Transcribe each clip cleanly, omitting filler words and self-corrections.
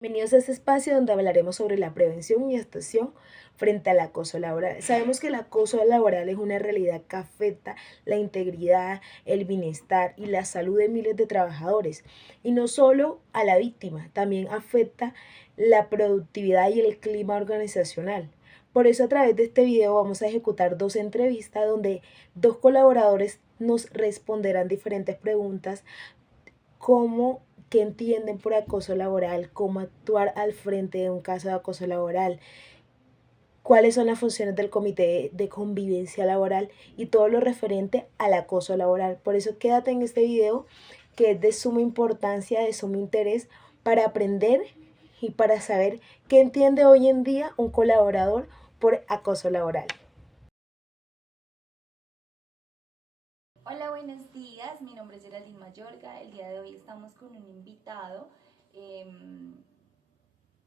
Bienvenidos a este espacio donde hablaremos sobre la prevención y actuación frente al acoso laboral. Sabemos que el acoso laboral es una realidad que afecta la integridad, el bienestar y la salud de miles de trabajadores. Y no solo a la víctima, también afecta la productividad y el clima organizacional. Por eso a través de este video vamos a ejecutar dos entrevistas donde dos colaboradores nos responderán diferentes preguntas cómo, qué entienden por acoso laboral, cómo actuar al frente de un caso de acoso laboral, cuáles son las funciones del comité de convivencia laboral y todo lo referente al acoso laboral. Por eso quédate en este video que es de suma importancia, de sumo interés para aprender y para saber qué entiende hoy en día un colaborador por acoso laboral. Hola, buenos días. Mi nombre es Geraldine Mayorga. El día de hoy estamos con un invitado que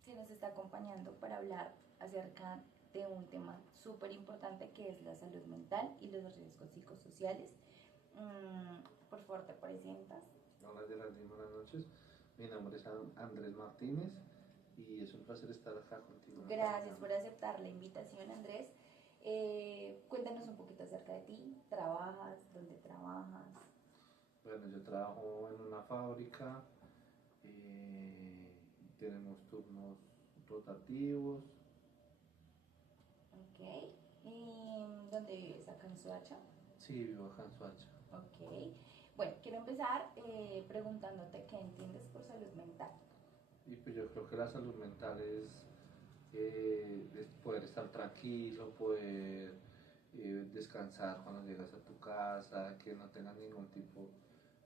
nos está acompañando para hablar acerca de un tema súper importante que es la salud mental y los riesgos psicosociales. Por favor, te presentas. Hola Geraldine, buenas noches. Mi nombre es Andrés Martínez y es un placer estar acá contigo. Gracias por aceptar la invitación, Andrés. Cuéntanos un poquito acerca de ti. ¿Trabajas? ¿Dónde trabajas? Bueno, yo trabajo en una fábrica, tenemos turnos rotativos. Ok. ¿Dónde vives? ¿Acá en Soacha? Sí, vivo acá en Soacha. Ok. Bueno, quiero empezar preguntándote qué entiendes por salud mental. Y pues yo creo que la salud mental es poder estar tranquilo, poder descansar cuando llegas a tu casa, que no tengas ningún tipo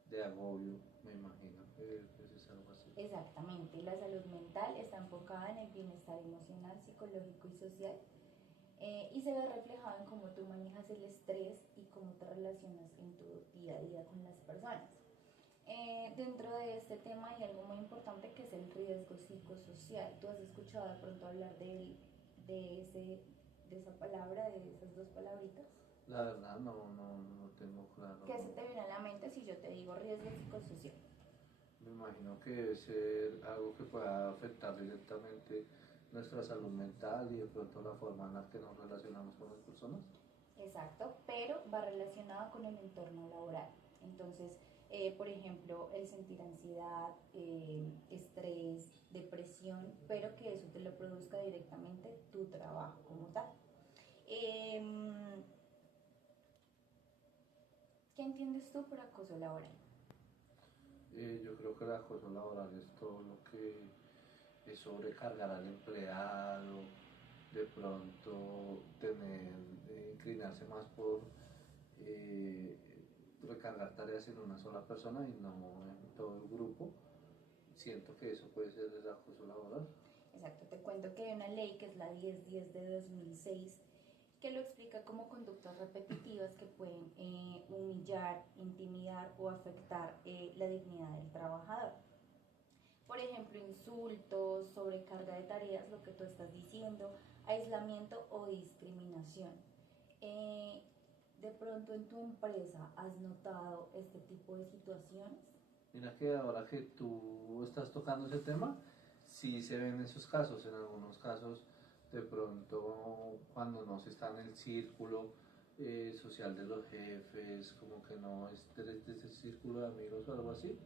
de agobio, me imagino. Pues es algo así. Exactamente, la salud mental está enfocada en el bienestar emocional, psicológico y social y se ve reflejado en cómo tú manejas el estrés y cómo te relacionas en tu día a día con las personas. Dentro de este tema hay algo muy importante que es el riesgo psicosocial. ¿Tú has escuchado de pronto hablar de esa palabra, de esas dos palabritas? La verdad no tengo claro. ¿Qué se te viene a la mente si yo te digo riesgo psicosocial? Me imagino que debe ser algo que pueda afectar directamente nuestra salud mental y de pronto la forma en la que nos relacionamos con las personas. Exacto, pero va relacionado con el entorno laboral. Entonces, por ejemplo, el sentir ansiedad, estrés, depresión, pero que eso te lo produzca directamente tu trabajo como tal. Em, ¿Qué entiendes tú por acoso laboral? Yo creo que el acoso laboral es todo lo que es sobrecargar al empleado, de pronto tener, inclinarse más por eh, recargar tareas en una sola persona y no en todo el grupo. Siento que eso puede ser el acoso laboral. Exacto, te cuento que hay una ley que es la 1010 de 2006 que lo explica como conductas repetitivas que pueden humillar, intimidar o afectar la dignidad del trabajador. Por ejemplo, insultos, sobrecarga de tareas, lo que tú estás diciendo, aislamiento o discriminación. Eh, de pronto en tu empresa has notado este tipo de situaciones. Mira que ahora que tú estás tocando ese tema, sí se ven esos casos, en algunos casos de pronto cuando no se está en el círculo social de los jefes, como que no es de ese círculo de amigos o algo así,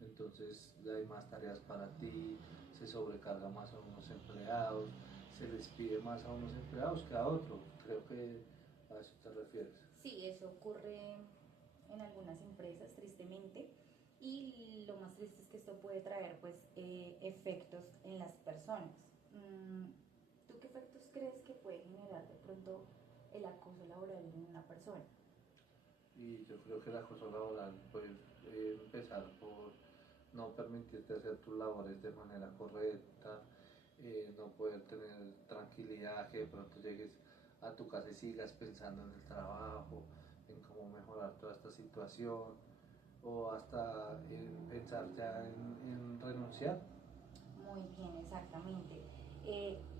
entonces hay más tareas para ti, se sobrecarga más a unos empleados, se les pide más a unos empleados que a otros, creo que a eso te refieres. Sí, eso ocurre en algunas empresas, tristemente, y lo más triste es que esto puede traer pues efectos en las personas. ¿Tú qué efectos crees que puede generar de pronto el acoso laboral en una persona? Y yo creo que el acoso laboral puede empezar por no permitirte hacer tus labores de manera correcta, no poder tener tranquilidad, que de pronto llegues a tu casa y sigas pensando en el trabajo, en cómo mejorar toda esta situación, o hasta pensar ya en renunciar. Muy bien, exactamente.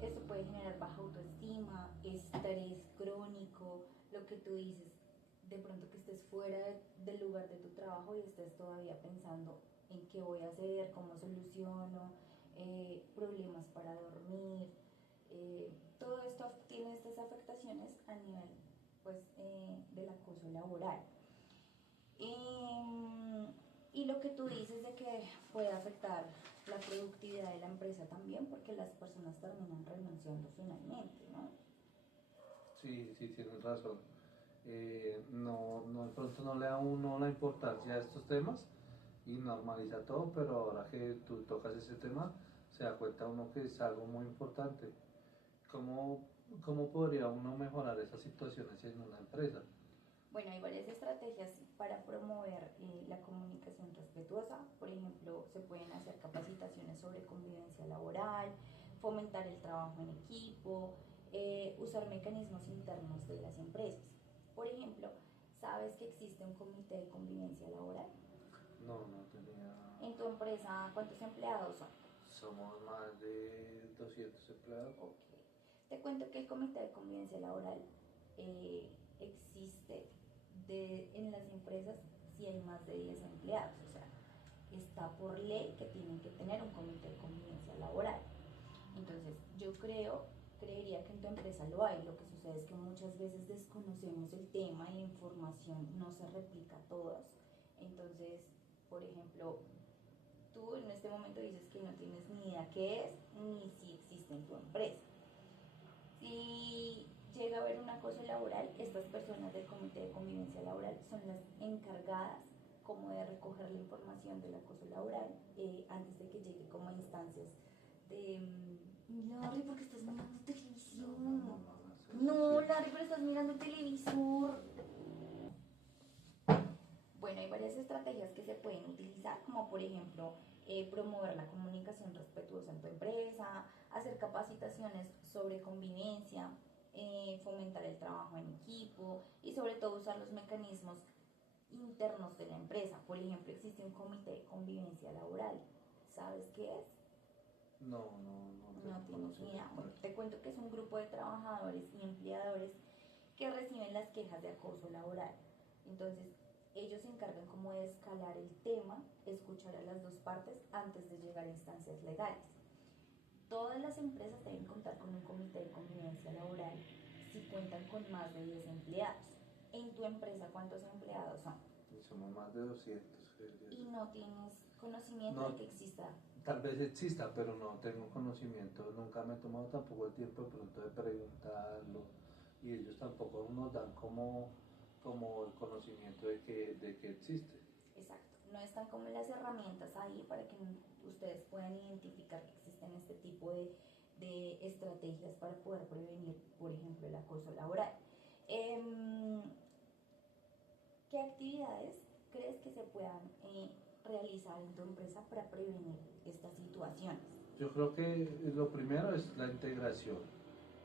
Esto puede generar baja autoestima, estrés crónico, lo que tú dices, de pronto que estés fuera del lugar de tu trabajo y estés todavía pensando en qué voy a hacer, cómo soluciono, problemas para dormir. Todo esto tiene estas afectaciones a nivel pues, del acoso laboral. Y lo que tú dices de que puede afectar la productividad de la empresa también, porque las personas terminan renunciando finalmente, ¿no? Sí, sí, tienes razón. De pronto no le da a uno la importancia a estos temas y normaliza todo, pero ahora que tú tocas ese tema, se da cuenta uno que es algo muy importante. ¿Cómo, cómo podría uno mejorar esas situaciones en una empresa? Bueno, hay varias estrategias para promover la comunicación respetuosa. Por ejemplo, se pueden hacer capacitaciones sobre convivencia laboral, fomentar el trabajo en equipo, usar mecanismos internos de las empresas. Por ejemplo, ¿sabes que existe un comité de convivencia laboral? No, no tenía. En tu empresa, ¿cuántos empleados son? Somos más de 200 empleados. Ok. Te cuento que el comité de convivencia laboral existe en las empresas si hay más de 10 empleados. O sea, está por ley que tienen que tener un comité de convivencia laboral. Entonces, creería que en tu empresa lo hay. Lo que sucede es que muchas veces desconocemos el tema y la información no se replica a todas. Entonces, por ejemplo, tú en este momento dices que no tienes ni idea qué es ni si existe en tu empresa. Si llega a haber un acoso laboral, estas personas del comité de convivencia laboral son las encargadas como de recoger la información del acoso laboral antes de que llegue como a instancias de... Larry, ¿por qué estás mirando televisión? No, Larry, pero estás mirando el televisor. Bueno, hay varias estrategias que se pueden utilizar, como por ejemplo promover la comunicación respetuosa en tu empresa, hacer capacitaciones sobre convivencia, fomentar el trabajo en equipo y sobre todo usar los mecanismos internos de la empresa. Por ejemplo, existe un comité de convivencia laboral. ¿Sabes qué es? No tienes ni idea. Bueno, te cuento que es un grupo de trabajadores y empleadores que reciben las quejas de acoso laboral. Entonces, ellos se encargan como de escalar el tema, escuchar a las dos partes antes de llegar a instancias legales. Todas las empresas deben contar con un comité de convivencia laboral si cuentan con más de 10 empleados. En tu empresa, ¿cuántos empleados son? Y somos más de 200. Y no tienes conocimiento No, de que exista. tal vez exista, pero no tengo conocimiento, nunca me he tomado tampoco el tiempo de pronto de preguntarlo y ellos tampoco nos dan como el conocimiento de que existe. Exacto. No están como las herramientas ahí para que ustedes puedan identificar que existen este tipo de estrategias para poder prevenir, por ejemplo, el acoso laboral. ¿Qué actividades crees que se puedan realizar en tu empresa para prevenir estas situaciones? Yo creo que lo primero es la integración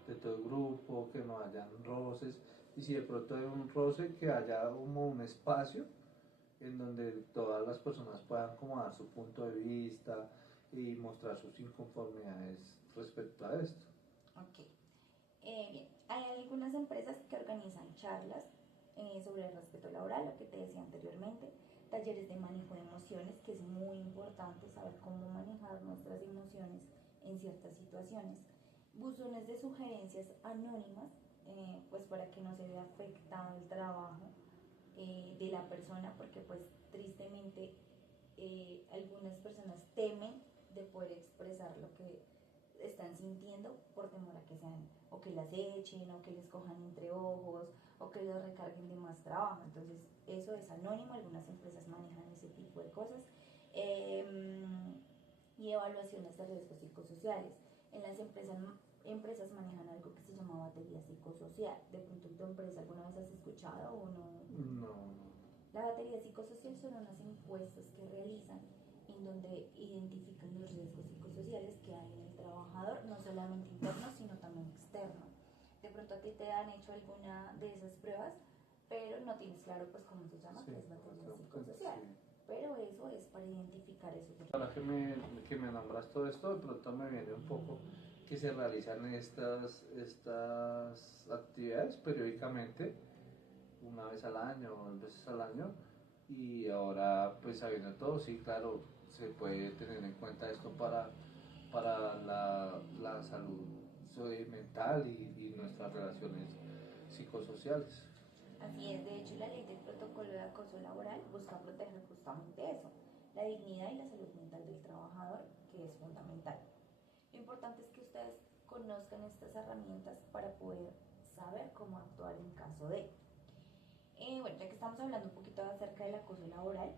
de todo el grupo, que no hayan roces y si de pronto hay un roce que haya como un espacio en donde todas las personas puedan como dar su punto de vista y mostrar sus inconformidades respecto a esto. Ok. Bien, hay algunas empresas que organizan charlas sobre el respeto laboral, lo que te decía anteriormente, talleres de manejo de emociones, que es muy importante saber cómo manejar nuestras emociones en ciertas situaciones, buzones de sugerencias anónimas, pues para que no se vea afectado el trabajo de la persona, porque pues tristemente algunas personas temen de poder expresar lo que están sintiendo por temor a que sean o que las echen o que les cojan entre ojos o que les recarguen de más trabajo. Entonces eso es anónimo, algunas empresas manejan ese tipo de cosas. Y evaluaciones de riesgos psicosociales. En las empresas manejan algo que se llama batería psicosocial. De pronto en tu empresa alguna vez has escuchado o no. No. La batería psicosocial son unas encuestas que realizan en donde identifican los riesgos psicosociales que hay en el trabajador, no solamente interno, sino también externo. De pronto a ti te han hecho alguna de esas pruebas, pero no tienes claro pues cómo se llama, Sí, que es batería pues, psicosocial. sí. Pero eso es para identificar esos riesgos. Ahora que me nombras todo esto, de pronto me viene un poco que se realizan estas actividades periódicamente, una vez al año o dos veces al año, y ahora pues sabiendo todo, sí, claro, se puede tener en cuenta esto para la salud mental y nuestras relaciones psicosociales. Así es, de hecho la ley del protocolo de acoso laboral busca proteger justamente eso, la dignidad y la salud mental del trabajador, que es fundamental. Lo importante es que ustedes conozcan estas herramientas para poder saber cómo actuar en caso de. Bueno, ya que estamos hablando un poquito acerca del acoso laboral,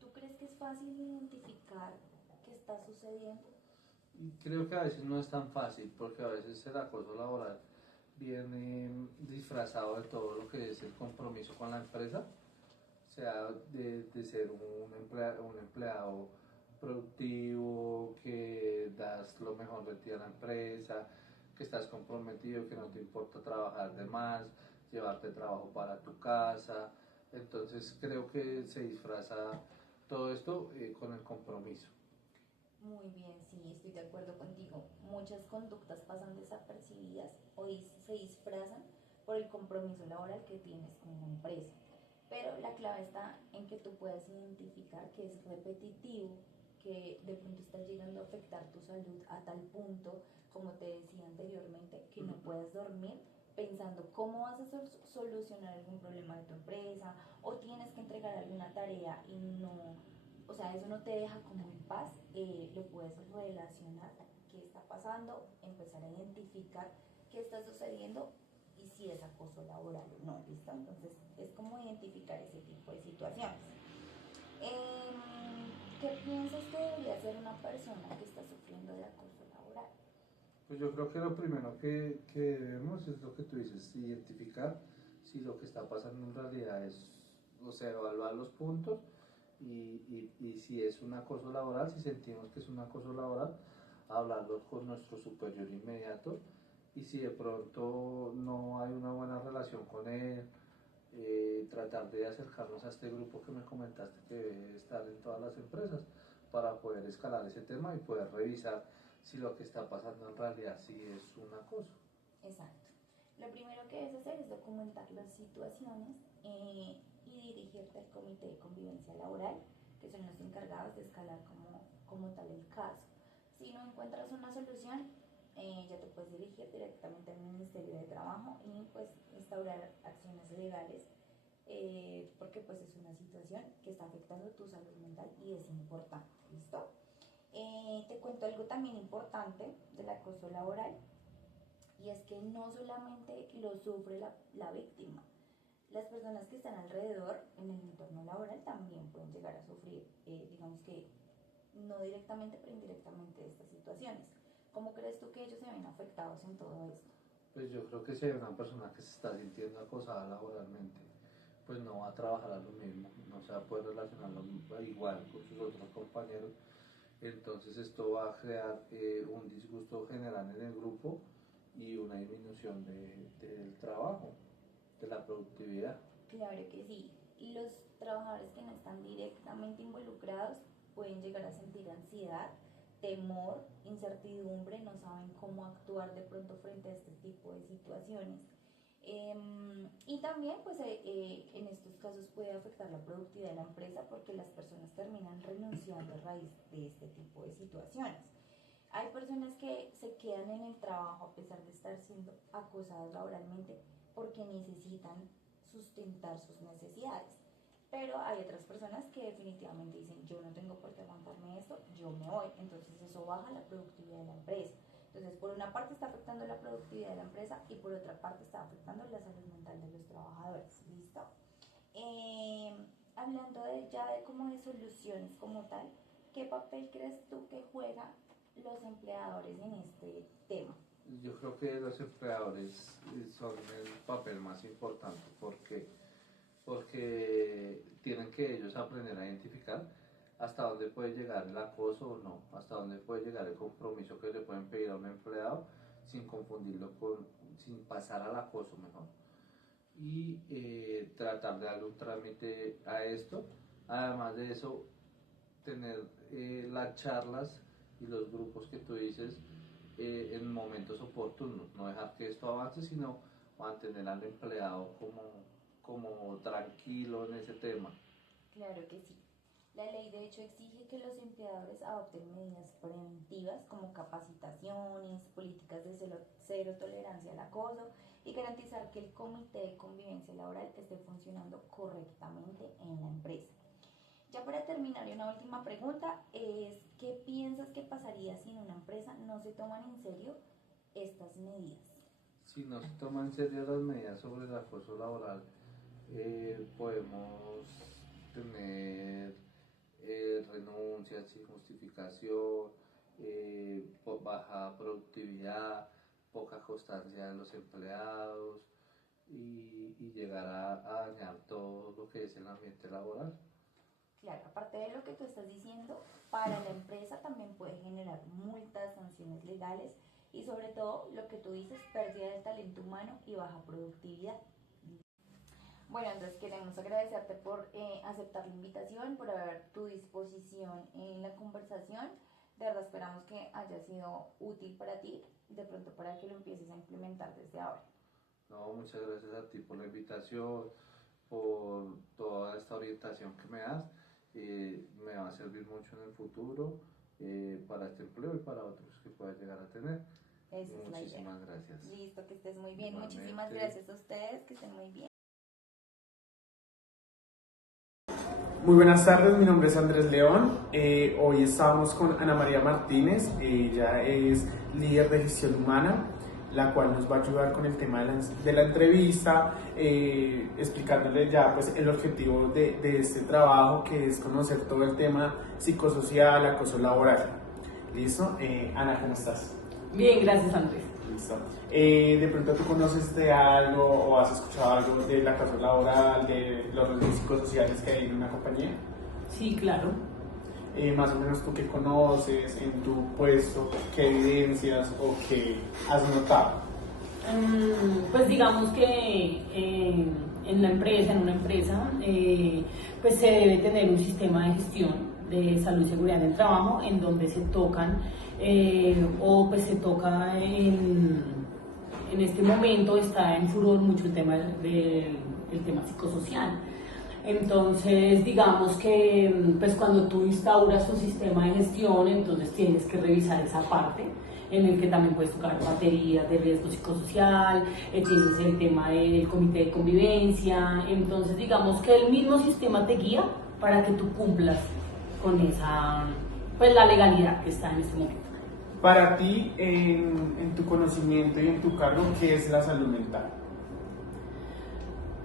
¿tú crees que es fácil identificar qué está sucediendo? Y creo que a veces no es tan fácil porque a veces el acoso laboral viene disfrazado de todo lo que es el compromiso con la empresa, o sea, de ser un empleado productivo, que das lo mejor de ti a la empresa, que estás comprometido, que no te importa trabajar de más, llevarte trabajo para tu casa. Entonces creo que se disfraza todo esto con el compromiso. Muy bien, sí, estoy de acuerdo contigo. Muchas conductas pasan desapercibidas o se disfrazan por el compromiso laboral que tienes con la empresa. Pero la clave está en que tú puedas identificar que es repetitivo, que de pronto está llegando a afectar tu salud a tal punto, como te decía anteriormente, que no puedas dormir pensando cómo vas a solucionar algún problema de tu empresa o tienes que entregar alguna tarea y no, o sea, eso no te deja como en paz. Lo puedes relacionar, qué está pasando, empezar a identificar qué está sucediendo y si es acoso laboral o no, ¿listo? Entonces es como identificar ese tipo de situaciones. ¿Qué piensas que debería hacer una persona que está sufriendo de acoso laboral? Pues yo creo que lo primero que debemos es lo que tú dices, identificar si lo que está pasando en realidad es, o sea, evaluar los puntos y si es un acoso laboral, si sentimos que es un acoso laboral, hablarlo con nuestro superior inmediato y si de pronto no hay una buena relación con él, tratar de acercarnos a este grupo que me comentaste que debe estar en todas las empresas para poder escalar ese tema y poder revisar si lo que está pasando en realidad sí es un acoso. Exacto. Lo primero que debes hacer es documentar las situaciones y dirigirte al comité de convivencia laboral, que son los encargados de escalar como tal el caso. Si no encuentras una solución, ya te puedes dirigir directamente al Ministerio de Trabajo y pues instaurar acciones legales, porque pues es una situación que está afectando tu salud mental y es importante, ¿listo? Te cuento algo también importante del acoso laboral, y es que no solamente lo sufre la víctima, las personas que están alrededor en el entorno laboral también pueden llegar a sufrir, digamos que no directamente pero indirectamente, de estas situaciones. ¿Cómo crees tú que ellos se ven afectados en todo esto? Pues yo creo que si hay una persona que se está sintiendo acosada laboralmente, pues no va a trabajar a lo mismo, no se va a poder relacionar igual con sus otros compañeros. Entonces esto va a crear un disgusto general en el grupo y una disminución del trabajo, de la productividad. Claro que sí. Los trabajadores que no están directamente involucrados pueden llegar a sentir ansiedad, temor, incertidumbre, no saben cómo actuar de pronto frente a este tipo de situaciones. Y también pues en estos casos puede afectar la productividad de la empresa porque las personas terminan renunciando a raíz de este tipo de situaciones. Hay personas que se quedan en el trabajo a pesar de estar siendo acosadas laboralmente porque necesitan sustentar sus necesidades. Pero hay otras personas que definitivamente dicen, yo no tengo por qué aguantarme esto, yo me voy. Entonces eso baja la productividad de la empresa. Entonces por una parte está afectando la productividad de la empresa y por otra parte está afectando la salud mental de los trabajadores. ¿Listo? Eh, Hablando ya de como de soluciones como tal, ¿qué papel crees tú que juegan los empleadores en este tema? Yo creo que los empleadores son el papel más importante porque tienen que ellos aprender a identificar hasta dónde puede llegar el acoso o no, hasta dónde puede llegar el compromiso que le pueden pedir a un empleado sin confundirlo sin pasar al acoso mejor. Y tratar de darle un trámite a esto. Además de eso, tener las charlas y los grupos que tú dices en momentos oportunos, no dejar que esto avance, sino mantener al empleado como tranquilo en ese tema. Claro que sí. La ley de hecho exige que los empleadores adopten medidas preventivas como capacitaciones, políticas de cero tolerancia al acoso y garantizar que el comité de convivencia laboral esté funcionando correctamente en la empresa. Ya para terminar, y una última pregunta es, ¿qué piensas que pasaría si en una empresa no se toman en serio estas medidas? Si no se toman en serio las medidas sobre el acoso laboral, podemos tener renuncias sin justificación, baja productividad, poca constancia de los empleados y llegar a dañar todo lo que es el ambiente laboral. Claro, aparte de lo que tú estás diciendo, para la empresa también puede generar multas, sanciones legales y sobre todo lo que tú dices, pérdida de talento humano y baja productividad. Bueno, entonces queremos agradecerte por aceptar la invitación, por haber tu disposición en la conversación. De verdad esperamos que haya sido útil para ti, de pronto para que lo empieces a implementar desde ahora. No, muchas gracias a ti por la invitación, por toda esta orientación que me das. Me va a servir mucho en el futuro para este empleo y para otros que pueda llegar a tener. Muchísimas gracias. Listo, que estés muy bien. Igualmente. Muchísimas gracias a ustedes, que estén muy bien. Muy buenas tardes, mi nombre es Andrés León. Hoy estamos con Ana María Martínez. Ella es líder de gestión humana, la cual nos va a ayudar con el tema de la entrevista, explicándole ya pues, el objetivo de este trabajo, que es conocer todo el tema psicosocial, acoso laboral. ¿Listo? Ana, ¿cómo estás? Bien, gracias Andrés. Listo. ¿De pronto tú conoces de algo o has escuchado algo del acoso laboral, de los riesgos psicosociales que hay en una compañía? Sí, claro. Más o menos tú qué conoces en tu puesto, qué evidencias o qué has notado. Pues digamos que en una empresa, pues se debe tener un sistema de gestión de salud y seguridad del trabajo en donde se tocan o pues se toca en este momento está en furor mucho el tema del tema psicosocial. Entonces, digamos que pues cuando tú instauras un sistema de gestión, entonces tienes que revisar esa parte en el que también puedes tocar baterías de riesgo psicosocial, tienes el tema del comité de convivencia, entonces digamos que el mismo sistema te guía para que tú cumplas con esa, pues la legalidad que está en este momento. Para ti, en tu conocimiento y en tu cargo, ¿qué es la salud mental?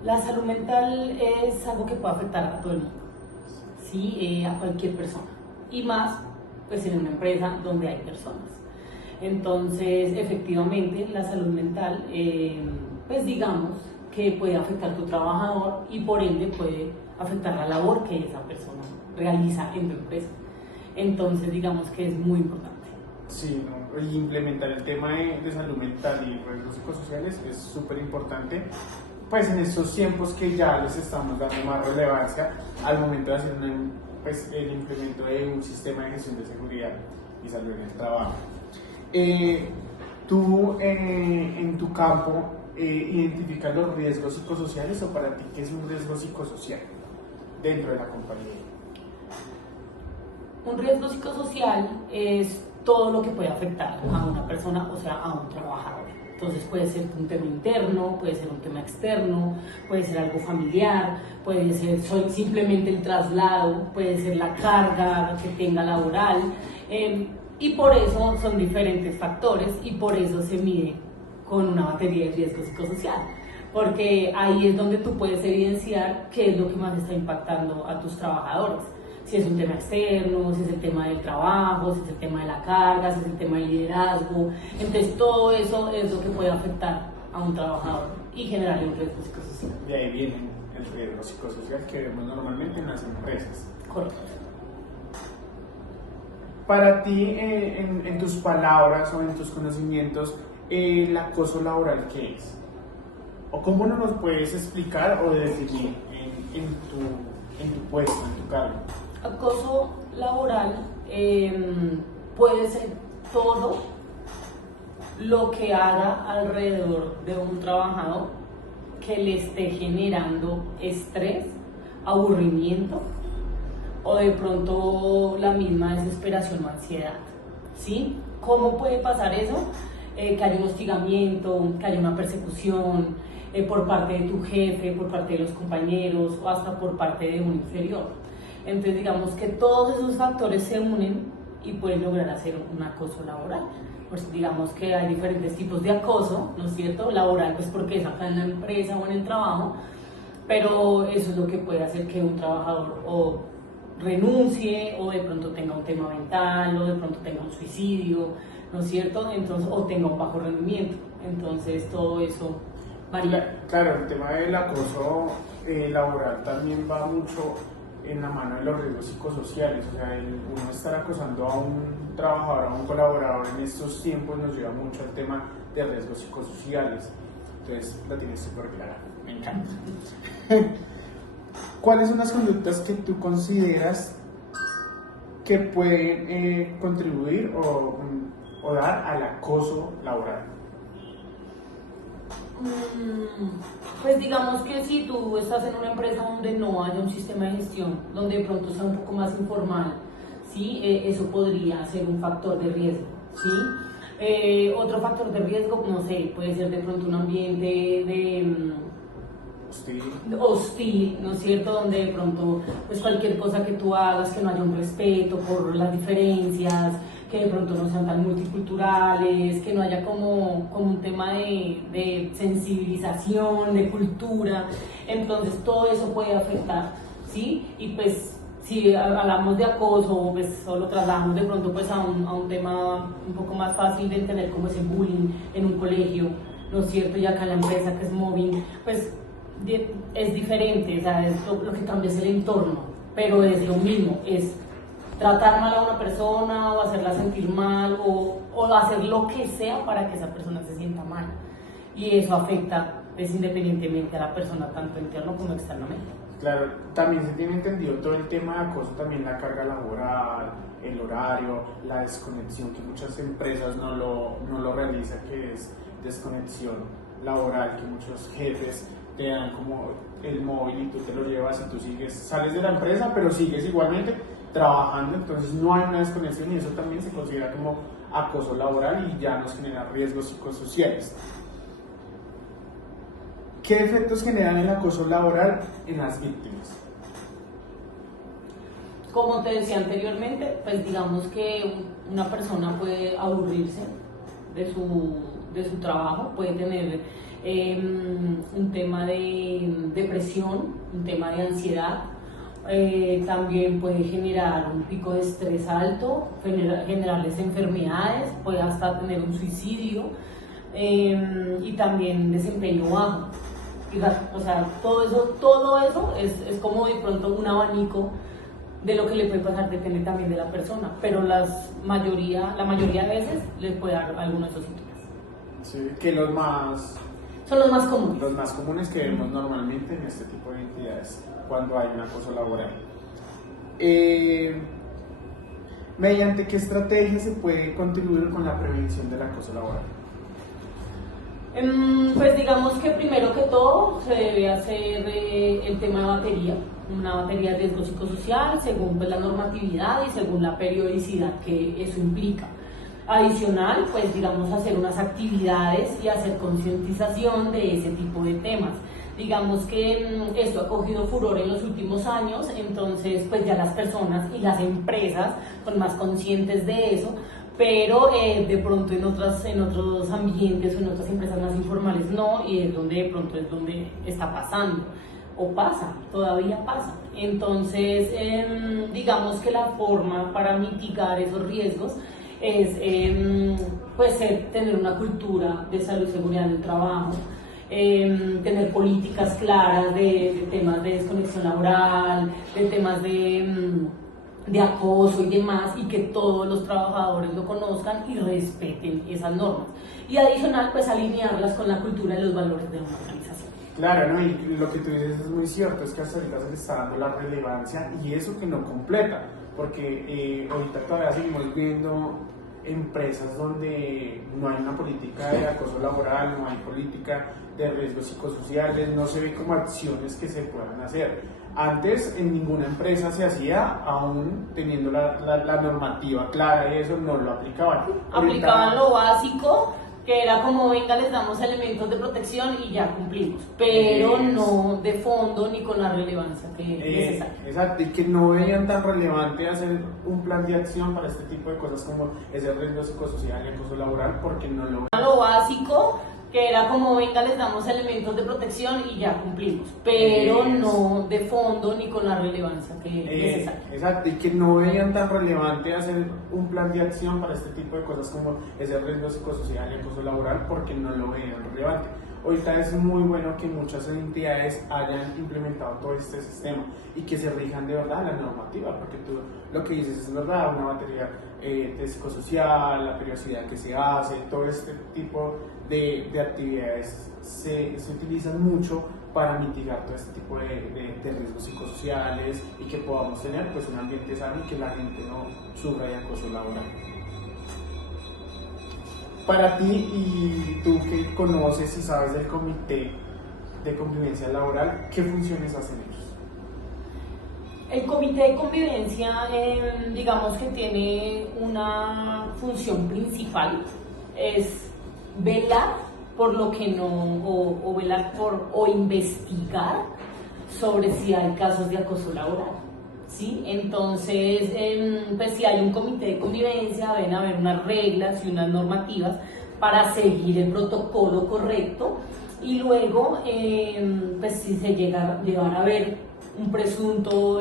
La salud mental es algo que puede afectar a todo el mundo, ¿sí? A cualquier persona, y más pues en una empresa donde hay personas. Entonces, efectivamente, la salud mental, pues digamos que puede afectar a tu trabajador y por ende puede afectar la labor que esa persona realiza en tu empresa. Entonces, digamos que es muy importante. Sí, ¿no? Y implementar el tema de salud mental y riesgos psicosociales es súper importante, pues en estos tiempos que ya les estamos dando más relevancia al momento de hacer pues, el implemento de un sistema de gestión de seguridad y salud en el trabajo. ¿Tú en tu campo identificas los riesgos psicosociales o para ti qué es un riesgo psicosocial dentro de la compañía? Un riesgo psicosocial es todo lo que puede afectar a una persona, o sea, a un trabajador. Entonces puede ser un tema interno, puede ser un tema externo, puede ser algo familiar, puede ser simplemente el traslado, puede ser la carga que tenga laboral. Y por eso son diferentes factores y por eso se mide con una batería de riesgo psicosocial. Porque ahí es donde tú puedes evidenciar qué es lo que más está impactando a tus trabajadores. Si es un tema externo, si es el tema del trabajo, si es el tema de la carga, si es el tema del liderazgo. Entonces todo eso es lo que puede afectar a un trabajador y generarle un riesgo psicosocial. De ahí viene el riesgo psicosocial que vemos normalmente en las empresas. Correcto. Para ti, en tus palabras o en tus conocimientos, el acoso laboral, ¿qué es? ¿O cómo nos puedes explicar o definir en tu puesto, en tu cargo? Acoso laboral puede ser todo lo que haga alrededor de un trabajador que le esté generando estrés, aburrimiento o de pronto la misma desesperación o ansiedad, ¿sí? ¿Cómo puede pasar eso? Que haya un hostigamiento, que haya una persecución por parte de tu jefe, por parte de los compañeros o hasta por parte de un inferior. Entonces digamos que todos esos factores se unen y pueden lograr hacer un acoso laboral. Pues digamos que hay diferentes tipos de acoso, ¿no es cierto? Laboral, pues porque es acá en la empresa o en el trabajo, pero eso es lo que puede hacer que un trabajador o renuncie o de pronto tenga un tema mental o de pronto tenga un suicidio, ¿no es cierto? Entonces, o tenga un bajo rendimiento. Entonces todo eso varía. Claro, el tema del acoso laboral también va mucho en la mano de los riesgos psicosociales. O sea, uno estar acosando a un trabajador, a un colaborador en estos tiempos nos lleva mucho al tema de riesgos psicosociales. Entonces la tienes súper clara, me encanta. ¿Cuáles son las conductas que tú consideras que pueden contribuir o dar al acoso laboral? Pues digamos que si tú estás en una empresa donde no haya un sistema de gestión, donde de pronto sea un poco más informal, ¿sí? Eso podría ser un factor de riesgo, ¿sí? Otro factor de riesgo, no sé, puede ser de pronto un ambiente de hostil, ¿no es cierto? Donde de pronto, pues cualquier cosa que tú hagas, que no haya un respeto por las diferencias, que de pronto no sean tan multiculturales, que no haya como un tema de sensibilización, de cultura. Entonces todo eso puede afectar, ¿sí? Y pues si hablamos de acoso, pues o lo trasladamos de pronto pues a un tema un poco más fácil de entender, como es el bullying en un colegio, ¿no es cierto? Y acá en la empresa, que es mobbing, pues es diferente, o sea, lo que cambia es el entorno, pero es lo mismo, es tratar mal a una persona o hacerla sentir mal o hacer lo que sea para que esa persona se sienta mal. Y eso afecta pues, independientemente a la persona, tanto interno como externamente. Claro, también se tiene entendido todo el tema de acoso, también la carga laboral, el horario, la desconexión, que muchas empresas no lo realizan, que es desconexión laboral, que muchos jefes te dan como el móvil y tú te lo llevas y tú sales de la empresa, pero sigues igualmente trabajando, entonces no hay una desconexión y eso también se considera como acoso laboral y ya nos genera riesgos psicosociales. ¿Qué efectos generan el acoso laboral en las víctimas? Como te decía anteriormente, pues digamos que una persona puede aburrirse de su trabajo, puede tener un tema de depresión, un tema de ansiedad, también puede generar un pico de estrés alto, generarles enfermedades, puede hasta tener un suicidio y también desempeño bajo. O sea, todo eso es como de pronto un abanico de lo que le puede pasar, depende también de la persona, pero la mayoría de veces les puede dar algunos de esos síntomas. Sí, que son los más comunes. Los más comunes que vemos normalmente en este tipo de entidades cuando hay un acoso laboral. ¿Mediante qué estrategia se puede contribuir con la prevención del acoso laboral? Pues digamos que primero que todo se debe hacer el tema de batería, una batería de riesgo psicosocial según pues, la normatividad y según la periodicidad que eso implica. Adicional, pues digamos hacer unas actividades y hacer concientización de ese tipo de temas. Digamos que esto ha cogido furor en los últimos años, entonces pues ya las personas y las empresas son más conscientes de eso, pero de pronto en otros ambientes o en otras empresas más informales no, y es donde de pronto es donde está pasando, o pasa, todavía pasa. Entonces, digamos que la forma para mitigar esos riesgos es pues, tener una cultura de salud y seguridad en el trabajo, tener políticas claras de temas de desconexión laboral, de temas de acoso y demás, y que todos los trabajadores lo conozcan y respeten esas normas. Y adicional, pues alinearlas con la cultura y los valores de una organización. Claro, ¿no? Y lo que tú dices es muy cierto, es que hasta ahorita se le está dando la relevancia y eso que no completa, porque ahorita todavía seguimos viendo empresas donde no hay una política de acoso laboral, no hay política de riesgos psicosociales, no se ve como acciones que se puedan hacer. Antes en ninguna empresa se hacía, aún teniendo la normativa clara y eso no lo aplicaban. Aplicaban lo básico, que era como, venga, les damos elementos de protección y ya cumplimos, pero no de fondo ni con la relevancia que es necesaria. Exacto, y que no veían tan relevante hacer un plan de acción para este tipo de cosas como ese riesgo psicosocial y acoso laboral, porque no lo veían. Lo básico, que era como, venga, les damos elementos de protección y ya cumplimos, pero no de fondo ni con la relevancia que es necesaria. Exacto, y que no veían tan relevante hacer un plan de acción para este tipo de cosas como ese riesgo psicosocial y acoso laboral, porque no lo veían relevante. Ahorita es muy bueno que muchas entidades hayan implementado todo este sistema y que se rijan de verdad la normativa, porque tú lo que dices es verdad, una batería de psicosocial, la periodicidad que se hace, todo este tipo de actividades se utilizan mucho para mitigar todo este tipo de riesgos psicosociales y que podamos tener pues un ambiente sano y que la gente no sufra de acoso laboral. Para ti, y tú que conoces y sabes del Comité de Convivencia Laboral, ¿qué funciones hacen ellos? El Comité de Convivencia, digamos que tiene una función principal, es velar por lo que no, o velar por, o investigar sobre si hay casos de acoso laboral, ¿sí? Entonces, pues si hay un comité de convivencia, deben haber unas reglas y unas normativas para seguir el protocolo correcto, y luego, pues si se llegara a ver un presunto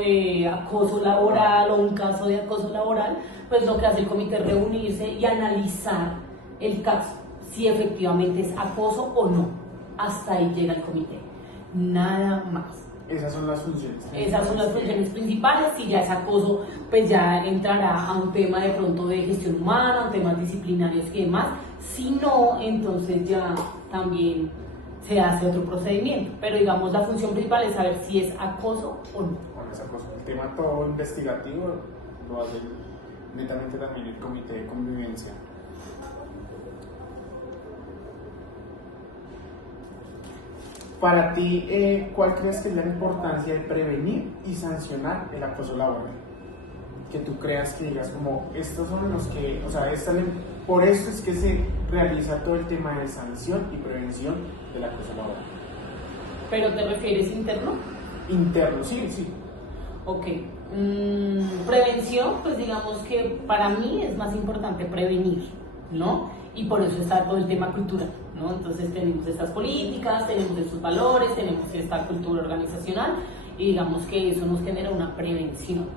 acoso laboral o un caso de acoso laboral, pues lo que hace el comité es reunirse y analizar el caso, si efectivamente es acoso o no. Hasta ahí llega el comité, nada más. Esas son las funciones. Esas son las funciones principales. Si ya es acoso, pues ya entrará a un tema de pronto de gestión humana, temas disciplinarios y demás. Si no, entonces ya también se hace otro procedimiento. Pero digamos, la función principal es saber si es acoso o no. Bueno, es acoso. El tema todo investigativo lo hace netamente también el Comité de Convivencia. Para ti, ¿cuál crees que es la importancia de prevenir y sancionar el acoso laboral? Que tú creas que digas como, estos son los que, o sea, por eso es que se realiza todo el tema de sanción y prevención del acoso laboral. ¿Pero te refieres interno? Interno, sí, sí. Ok. Prevención, pues digamos que para mí es más importante prevenir, ¿no? Y por eso está todo el tema cultural, ¿no? Entonces tenemos estas políticas, tenemos estos valores, tenemos esta cultura organizacional y digamos que eso nos genera una prevención,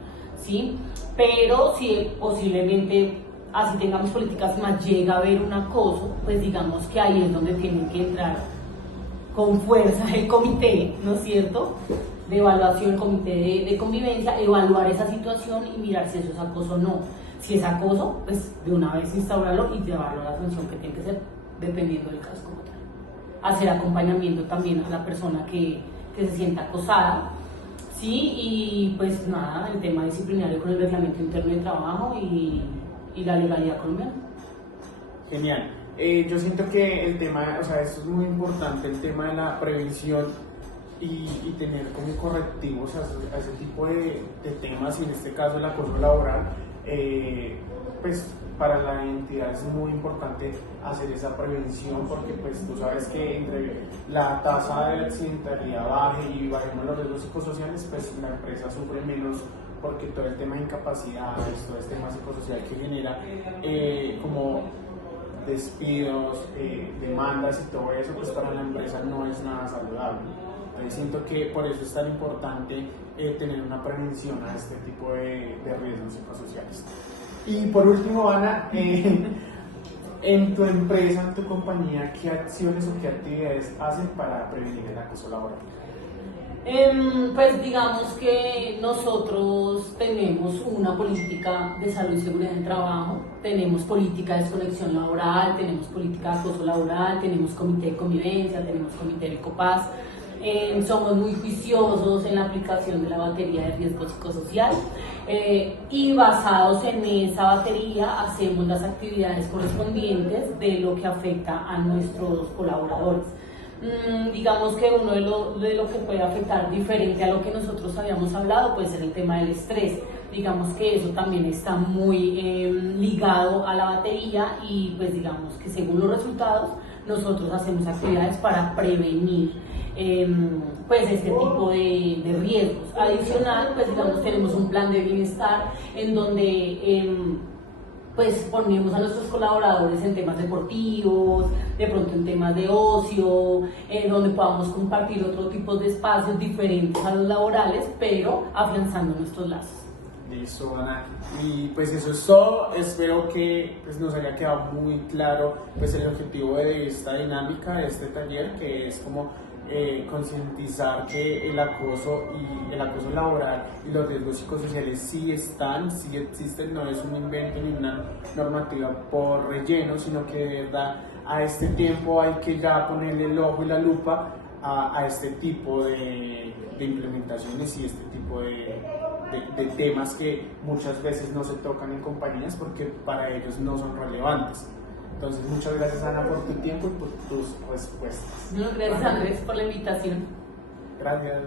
¿sí? Pero si posiblemente así tengamos políticas más llega a haber un acoso, pues digamos que ahí es donde tienen que entrar con fuerza el comité, ¿no es cierto?, de evaluación, el comité de convivencia, evaluar esa situación y mirar si eso es acoso o no. Si es acoso, pues de una vez instaurarlo y llevarlo a la sanción que tiene que ser, dependiendo del caso como tal. Hacer acompañamiento también a la persona que se sienta acosada, ¿sí? Y pues nada, el tema disciplinario con el reglamento interno de trabajo y la legalidad colombiana. Genial. Yo siento que el tema, o sea, esto es muy importante, el tema de la prevención y tener como correctivos a ese tipo de temas, y en este caso el acoso laboral, pues para la entidad es muy importante hacer esa prevención, porque pues tú sabes que entre la tasa de accidentalidad baje y bajemos los riesgos psicosociales, pues la empresa sufre menos, porque todo el tema de incapacidades, todo el tema psicosocial que genera como despidos, demandas y todo eso, pues para la empresa no es nada saludable. Siento que por eso es tan importante tener una prevención a este tipo de riesgos psicosociales. Y por último, Ana, en tu empresa, en tu compañía, ¿qué acciones o qué actividades hacen para prevenir el acoso laboral? Pues digamos que nosotros tenemos una política de salud y seguridad en trabajo, tenemos política de desconexión laboral, tenemos política de acoso laboral, tenemos comité de convivencia, tenemos comité de Ecopaz. Somos muy juiciosos en la aplicación de la batería de riesgo psicosocial y basados en esa batería hacemos las actividades correspondientes de lo que afecta a nuestros colaboradores. Digamos que uno de lo que puede afectar diferente a lo que nosotros habíamos hablado puede ser el tema del estrés. Digamos que eso también está muy ligado a la batería y pues digamos que según los resultados nosotros hacemos actividades para prevenir pues este tipo de riesgos. Adicional, pues digamos tenemos un plan de bienestar en donde pues ponemos a nuestros colaboradores en temas deportivos, de pronto en temas de ocio, donde podamos compartir otro tipo de espacios diferentes a los laborales, pero afianzando nuestros lazos. Listo, Ana. Y pues eso es todo. Espero que pues, nos haya quedado muy claro pues, el objetivo de esta dinámica, de este taller, que es como concientizar que el acoso laboral y los riesgos psicosociales sí están, sí existen, no es un invento ni una normativa por relleno, sino que de verdad a este tiempo hay que ya ponerle el ojo y la lupa a este tipo de implementaciones y este tipo de temas que muchas veces no se tocan en compañías porque para ellos no son relevantes. Entonces, muchas gracias, Ana, por tu tiempo y por tus respuestas. No, gracias, Andrés, por la invitación. Gracias.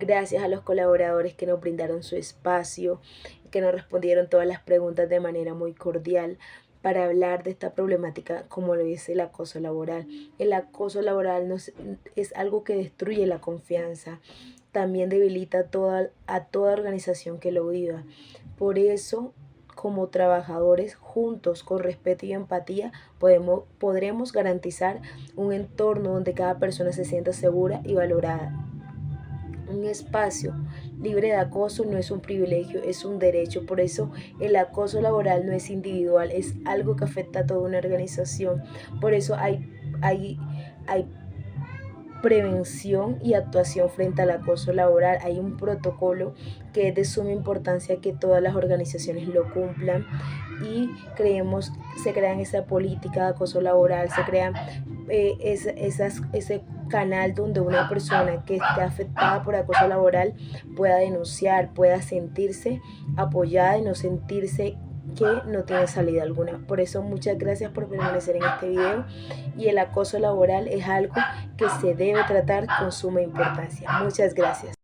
Gracias a los colaboradores que nos brindaron su espacio, que nos respondieron todas las preguntas de manera muy cordial para hablar de esta problemática como lo es el acoso laboral. El acoso laboral es algo que destruye la confianza, también debilita a toda organización que lo viva. Por eso, como trabajadores, juntos, con respeto y empatía, podremos garantizar un entorno donde cada persona se sienta segura y valorada. Un espacio libre de acoso no es un privilegio, es un derecho. Por eso el acoso laboral no es individual, es algo que afecta a toda una organización. Por eso hay prevención y actuación frente al acoso laboral. Hay un protocolo que es de suma importancia que todas las organizaciones lo cumplan y se crean esa política de acoso laboral, se crean ese canal donde una persona que esté afectada por acoso laboral pueda denunciar, pueda sentirse apoyada y no sentirse que no tiene salida alguna. Por eso muchas gracias por permanecer en este video, y el acoso laboral es algo que se debe tratar con suma importancia. Muchas gracias.